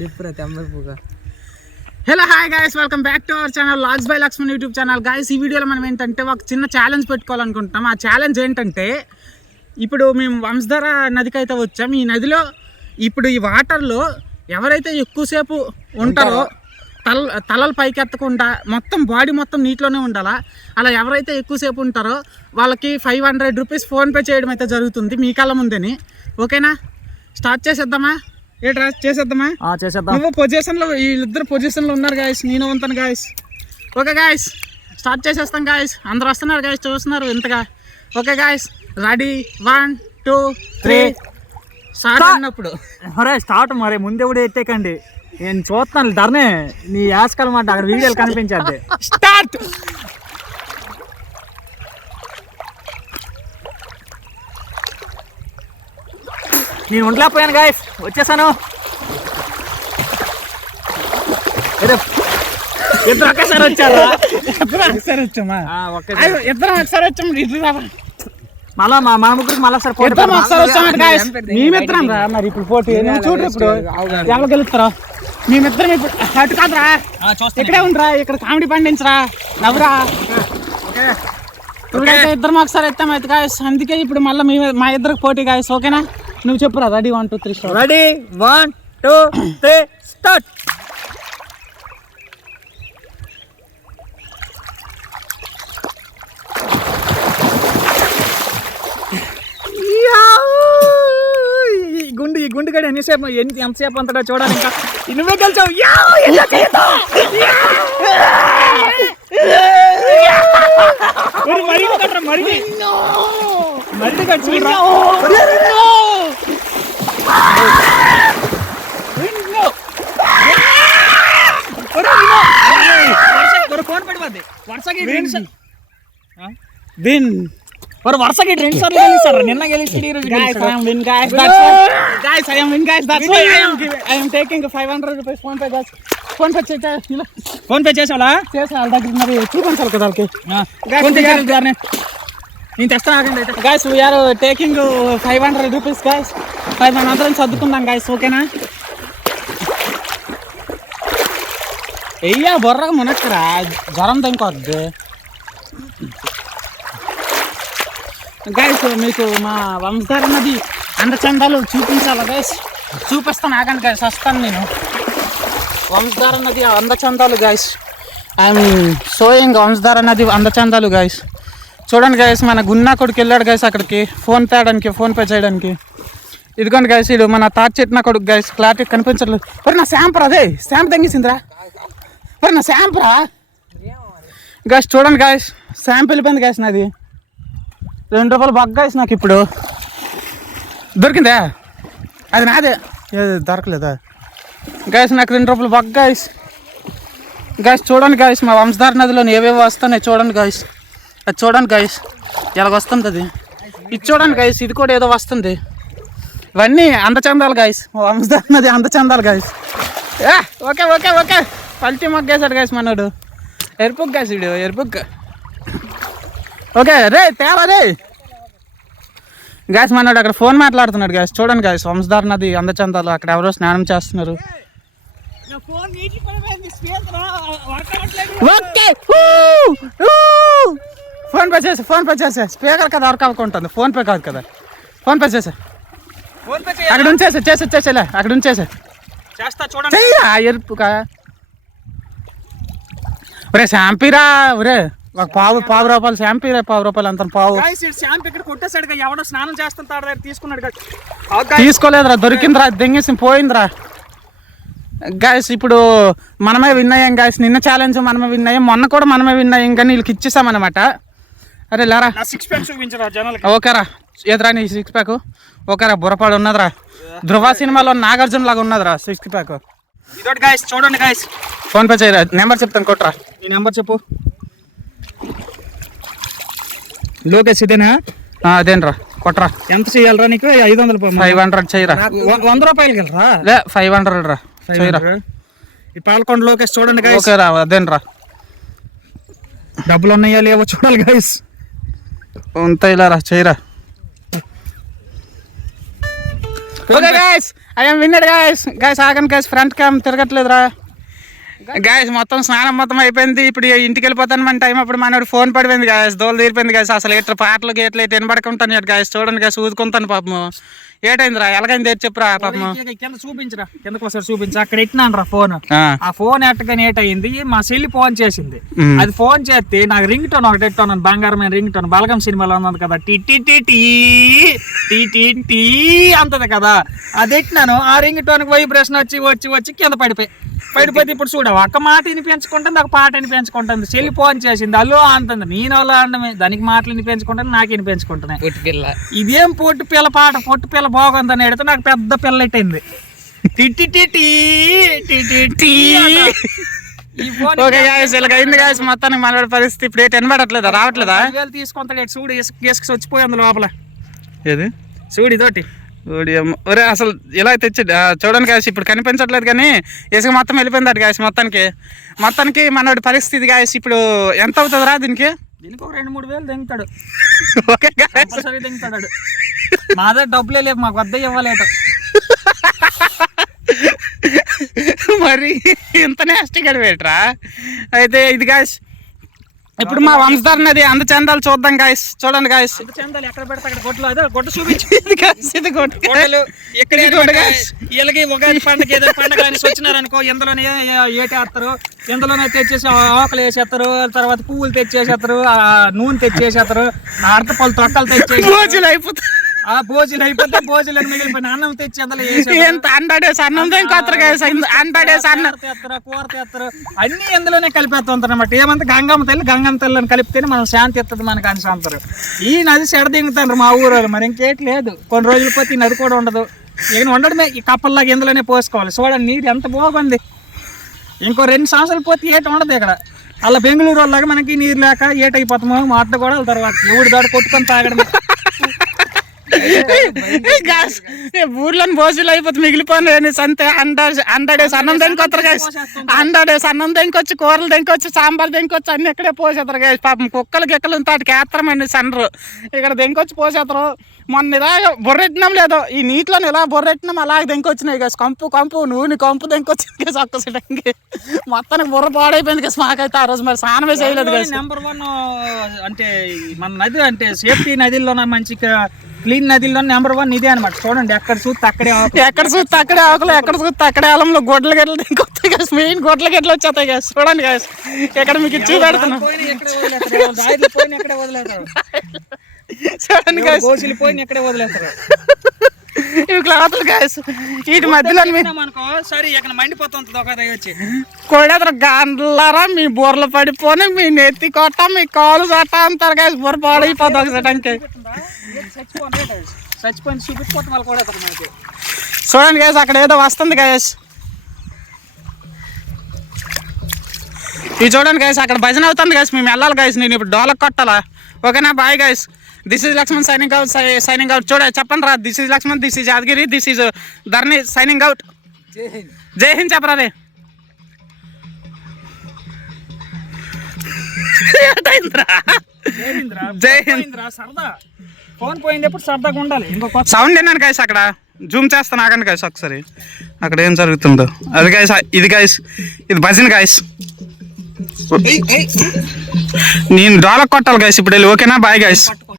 చెప్పురా తెంబరిపోగా. Hello hi guys, welcome back to our channel logs by Lakshman YouTube channel. Guys, ఈ వీడియోలో మనం ఏంటంటే ఒక చిన్న ఛాలెంజ్ పెట్టుకోవాలనుకుంటున్నాం. ఆ ఛాలెంజ్ ఏంటంటే ఇప్పుడు మేము వంశధార నదికి అయితే వచ్చాం. ఈ నదిలో ఇప్పుడు ఈ వాటర్లో ఎవరైతే ఎక్కువసేపు ఉంటారో తలలు పైకి ఎత్తకుండా మొత్తం బాడీ మొత్తం నీటిలోనే ఉండాలా. అలా ఎవరైతే ఎక్కువసేపు ఉంటారో వాళ్ళకి 500 రూపీస్ ఫోన్పే చేయడం అయితే జరుగుతుంది మీ కళ్ళ ముందేని. ఓకేనా, స్టార్ట్ చేసేద్దామా? ఏట్రా చేసేద్దామా? చేసేద్దాం. నువ్వు పొజిషన్లో, వీళ్ళిద్దరు పొజిషన్లో ఉన్నారు గాయస్, నేను ఉంటాను గాయస్. ఓకే గాయస్, స్టార్ట్ చేసేస్తాం గాయస్. అందరు వస్తున్నారు గాయస్, చూస్తున్నారు ఇంతగా. ఓకే గాయస్, రెడీ 1 2 3 స్టార్ట్ అన్నప్పుడు స్టార్ట్. మరి ముందే కూడా ఎట్టేకండి, నేను చూస్తాను ధరనే నీ యాస్కల్ మాట అక్కడ వీడియోలు కనిపించేది. స్టార్ట్. నేను ఉండలేకపోయాను గాయస్, వచ్చేసాను. ఇద్దరు ఒకేసారి వచ్చారా? ఒకసారి వచ్చామా? ఇద్దరం ఒకసారి వచ్చాము. మళ్ళా మా ముగ్గురికి మళ్ళీ ఒకసారి మేమిద్దరం రా. మరి ఇప్పుడు పోటీ నువ్వు చూడు, ఇప్పుడు ఎవరు గెలుస్తారా? మేమిద్దరం ఇప్పుడు అటు కాదురా, ఇక్కడే ఉండరా, ఇక్కడ కామెడీ పండించరా, నవ్వురా. ఇప్పుడైతే ఇద్దరం ఒకసారి ఎత్తాం అయితే గాయస్. అందుకే ఇప్పుడు మళ్ళీ మా ఇద్దరికి పోటీ గాయస్. ఓకేనా, నువ్వు చెప్పురా. Ready 1 2 3 start. Ready 1 2 3 start. ఈ గుండు గడి ఎంతసేపు అంతటా చూడాలి. ఇంకా నువ్వే గెలిచావు. ఫోన్ పడిపోద్ది. వరుసకి 2 సార్లు గెలిస్తారు. నిన్న గెలిచి ఫోన్ పే చేసావా? మరి చూపించాలి కదా వాళ్ళకి. నేను తెస్తాను guys. We're taking 500 rupees guys. 500 సర్దుకుందాం గాయస్. ఓకేనా, వెయ్యా బొర్రగా మునక్కరా, జ్వరం తగ్గిపోద్ది గాయస్. మీకు మా వంశధార నది అందచందాలు చూపించాలా గాయస్? చూపిస్తాను, ఆగండి గాయస్, వస్తాను నేను. వంశధార నది అందచందాలు గాయస్. ఐఎమ్ షోయింగ్ వంశధార నది అందచందాలు గాయస్. చూడండి గాయస్, మన గున్నా కొడుకు వెళ్ళాడు గాయస్ అక్కడికి ఫోన్ తేయడానికి, ఫోన్పే చేయడానికి. ఇదిగోండి గాయస్, ఇది మన తాటి చెట్టు నా కొడుకు గాయస్. క్లారిటీ కనిపించట్లేదు. మరి నా శాంపురా, అదే శాంప్ తగ్గించిందిరా. మరి నా శాంపురా గాయస్. చూడండి గాయస్, శాంప్ వెళ్ళిపోయింది గాయస్. నాది 2 రూపాయలు బగ్ గాయస్. నాకు ఇప్పుడు దొరికిందా? అది నాదే, దొరకలేదా గాయస్? నాకు 2 రూపాయలు బగ్ గాయస్. గాయస్ చూడండి గాయస్, మా వంశధార నదిలో ఏవేవో వస్తున్నాయి చూడండి గాయస్. అది చూడండి గాయస్, ఎలాగొస్తుంది అది. ఇది చూడండి గాయస్, ఇది కూడా ఏదో వస్తుంది. ఇవన్నీ అందచందాలు గాయస్, మా వంశధార నది అందచందాలు గాయస్. ఓకే ఓకే ఓకే, పల్టీ మొగ్గేశాడు గాయస్ మనోడు. ఎరుపుక్ గాయస్, వీడు ఎరుపుక్. ఓకే రే తేవా రే గాయస్. మనోడు అక్కడ ఫోన్ మాట్లాడుతున్నాడు గాయస్. చూడండి గాయస్, వంశధార నది అందచందాలు. అక్కడ ఎవరో స్నానం చేస్తున్నారు. ఫోన్ పే చేసే, ఫోన్ పే చేసే. స్పీకర్ కదా వర్క్ అవ్వకుంటుంది, ఫోన్ పే కాదు కదా. ఫోన్ పే చేసే, అక్కడ ఉంచేసే, చేసేలే, అక్కడ ఉంచేసే. చెయ్యరా ఎరుపుగా. ఒరే షాంపీరా, ఒరే ఒక పావు రూపాయలు షాంపీరా, 10 రూపాయలు అంత పావు. షాంపూ ఇక్కడ కొట్టేసాడు, ఎవడో స్నానం చేస్తుంటాడు, తీసుకున్నాడు. తీసుకోలేదురా, దొరికిందిరా, దెంగేసి పోయిందిరా గాయస్. ఇప్పుడు మనమే విన్ అయ్యాం గాయస్. నిన్న ఛాలెంజ్ మనమే విన్ అయ్యాం, మొన్న కూడా మనమే విన్ అయ్యాం, కానీ వీళ్ళకి ఇచ్చేసామన్నమాట. అరే లేరా, 6 ప్యాక్ చూపించరా జనాలకి. ఓకేరా, ఏదిరా నీ 6 ప్యాక్? ఓకేరా, బుర్రపాడు ఉన్నదిరా. ధృవ సినిమాలో నాగార్జున లాగా ఉన్నదిరా 6 ప్యాక్. ఇదోటి గాయస్, చూడండి గాయస్. ఫోన్ పే చేయరా, నెంబర్ చెప్తాను, కొట్రా. ఈ నెంబర్ చెప్పు. లోకేష్ ఇదేనా? అదేనరా, కొట్రా. ఎంత చెయ్యాలరా నీకు? 500. 500 చేయరా. 100 రూపాయలు గెలరా? లే 500 రా చేయరా. ఈ పాలకొండ లోకేష్ చూడండి గాయస్. ఓకే రా, అదేనరా. డబ్బులు ఉన్నాయా లేవో చూడాలి గాయస్. ఉంటాయిలా రా, చేయరా. Okay guys I'm winner guys ఆగండి గాయస్ ఫ్రంట్ క్యామ్ తిరగట్లేదురా గాయస్ మొత్తం స్నానం మొత్తం అయిపోయింది ఇప్పుడు ఇంటికి వెళ్ళిపోతాను మన టైం అప్పుడు మనోడు ఫోన్ పడిపోయింది గాయస్ దోలు తీరిపోయింది గాయస్ అసలు ఎట్లా పాటలు గేట్లు ఎట్లా వినబడుకుంటాను గాయస్ చూడండి గాయస్ ఊదుకుంటాను పాపము ఏటైందిరా ఎలాగైంది తెచ్చి చెప్పురా పాపము కింద చూపించరా కిందకు ఒకసారి చూపించు అక్కడ ఎట్టినాను రా ఫోన్ ఆ ఫోన్ ఎట్టగానే ఏటయింది మా చెల్లి ఫోన్ చేసింది అది ఫోన్ చేస్తే నాకు రింగ్ టోన్ ఒకటి ఎట్టున్నాను బంగారమైన రింగ్ టోన్ బలగం సినిమాలో ఉన్నది కదా టీ టీ టీ టీ టీ టీ టీ అంతది కదా అది ఎట్టినాను ఆ రింగ్ టోన్కి వైబ్రేషన్ వచ్చి కింద పడిపోతే ఇప్పుడు చూడవు అక్క మాట వినిపించుకుంటుంది ఒక పాట వినిపించుకుంటుంది చెల్లి ఫోన్ చేసింది అల్లు అంటుంది నేను అలా అండమే దానికి మాటలు వినిపించుకుంటాను నాకు వినిపించుకుంటున్నాయి ఇదేం పొట్టు పిల్ల బాగుందని అడిగితే నాకు పెద్ద పిల్ల ఎట్టయింది మొత్తానికి మన పరిస్థితి ఇప్పుడు ఏంటి వినబడట్లేదా రావట్లేదా తీసుకుంటాడు చూడు ఇసుక వచ్చిపోయింది లోపల ఏది చూడు ఇదోటి ఒరే అసలు ఇలా తెచ్చి చూడండి గాయస్ ఇప్పుడు కనిపించట్లేదు కానీ ఇసుక మొత్తం వెళ్ళిపోయింది అటు గాయస్ మొత్తానికి మనోడి పరిస్థితి గాయస్ ఇప్పుడు ఎంత అవుతుందిరా దీనికి ఒక 2-3 వేలు దింగుతాడు ఓకే దింగుతాడు మా దగ్గర డబ్బులే లేవు మాకు వద్ద ఇవ్వలేదు మరి ఇంత నెక్స్ట్ గడివేట్రా అయితే ఇది గాయస్ ఇప్పుడు మా వంశధార నది అందచందాలు చూద్దాం గాయస్ చూడండి గాయస్ చందాలు ఎక్కడ పెడతా అక్కడ గొడ్లు అదే గొడ్డ చూపించు వీళ్ళకి ఉగాది పండుగ ఏదైనా పండుగ అని వచ్చినారనుకో ఇందులోనే ఏటేస్తారు ఇందులోనే తెచ్చేసి ఆకులు వేసేస్తారు తర్వాత పువ్వులు తెచ్చేసేస్తారు నూనె తెచ్చేసేస్తారు అరటిపళ్ళు తొక్కలు తెచ్చేసి భోజనం అయిపోతాయి భోజనం అయిపోతే భోజనం మిగిలిపోయిన అన్నం తెచ్చి అందులో కూర తెస్తారు అన్ని ఇందులోనే కలిపేస్తుంటారు అనమాట ఏమంటే గంగమ్మ తల్లిని కలిపితేనే మనం శాంతి ఇస్తుంది మనకు అని అంటారు ఈ నది చెడ దిగుతారు మా ఊరు మరి ఇంకేటి లేదు కొన్ని రోజులు పోతే ఈ నది కూడా ఉండదు నేను ఉండడమే ఈ కప్పల్లాగా ఇందులోనే పోసుకోవాలి చూడండి నీరు ఎంత బాగుంది ఇంకో 2 సంవత్సరాలు పోతే ఏటి ఉండదు ఇక్కడ అలా బెంగళూరు వాళ్ళగా మనకి నీరు లేక ఏటైపోతామో మాట కూడా తర్వాత ఎవడు దాడు కొట్టుకొని తాగడమే ఊర్లో భోజనాలు అయిపోతే మిగిలిపోయిన సంతే 100 days అన్నం దెంకొస్తారు గాయస్ 100 days అన్నం దెంకొచ్చి కూరలు దెంకొచ్చి సాంబార్ దెంకొచ్చి అన్ని ఇక్కడే పోసేస్తారు గాయస్ పాపం కుక్కలు గిక్కలు తాటికి ఏత్తరమండి సన్రు ఇక్కడ దెంకొచ్చి పోసేస్తారు మొన్న ఇలా బొర్రెట్టినాం లేదో ఈ నీటిలో ఇలా బొర్రెట్టినాం అలాగే దెంకొచ్చినాయి గాయస్ కంపు నూనె కంపు దెంకొచ్చింది గాయస్ ఒక్క సిటంగి మొత్తానికి బుర్ర పాడైపోయింది గాయస్ మాకైతే ఆ రోజు మరి స్నానమే చేయలేదు గాయస్ నెంబర్ 1 అంటే మన నది అంటే సేఫ్టీ నదిలోన మంచి క్లీన్ నదిలో నెంబర్ 1 ఇదే అనమాట చూడండి ఎక్కడ చూస్తే అక్కడే ఆకులు ఎక్కడ చూస్తే అక్కడే ఆలంలో గొడ్ల గెడ్లు ఇంకొస్తాయి గాయస్ మెయిన్ గొడ్ల గెడ్లు వచ్చేస్తాయి గాయస్ చూడండి గాయస్ ఇక్కడ మీకు ఇచ్చి పెడుతున్నాం చూడండి గాయస్ పోయిన ఎక్కడే వదిలేస్తారు ఇవి క్లాతులు గాయస్ వీటి మధ్యలో సరే ఇక్కడ మండిపోతుంది ఒక వచ్చి కొడేతరు గంటలరా మీ బుర్రలు పడిపోయి మీ నెత్తి కొట్ట మీ కాలు కొట్ట అంటారు గాయస్ బుర్ర పాడైపోతుంది ఒక సెటంకి చచ్చిపోయింది చూపించుకోవటం వాళ్ళు కూడా మనకి చూడండి గాయస్ అక్కడ ఏదో వస్తుంది గాయస్ ఇవి చూడండి గాయస్ అక్కడ భజన అవుతుంది గాయస్ మేము వెళ్ళాలి గాయస్ నేను ఇప్పుడు డోలకు కొట్టాలా ఓకేనా bye guys this is Laxman signing out చూడ చెప్పండి రా this is Laxman this is Yadagiri this is Dharni signing out Jai Hind చెప్పరా రే జై హింద్ సరదా ఫోన్ పోయినప్పుడు సరదాగా ఉండాలి ఇంకో సౌండ్ విన్నాను గాయస్ అక్కడ జూమ్ చేస్తాను ఆగండి గాయస్ ఒకసారి అక్కడ ఏం జరుగుతుందో అది గాయస్ ఇది గాయస్ ఇది భజన్ గాయస్ నేను డాలక్ కొట్టాలి గాయస్ ఇప్పుడు వెళ్ళి ఓకేనా బాయ్ గాయస్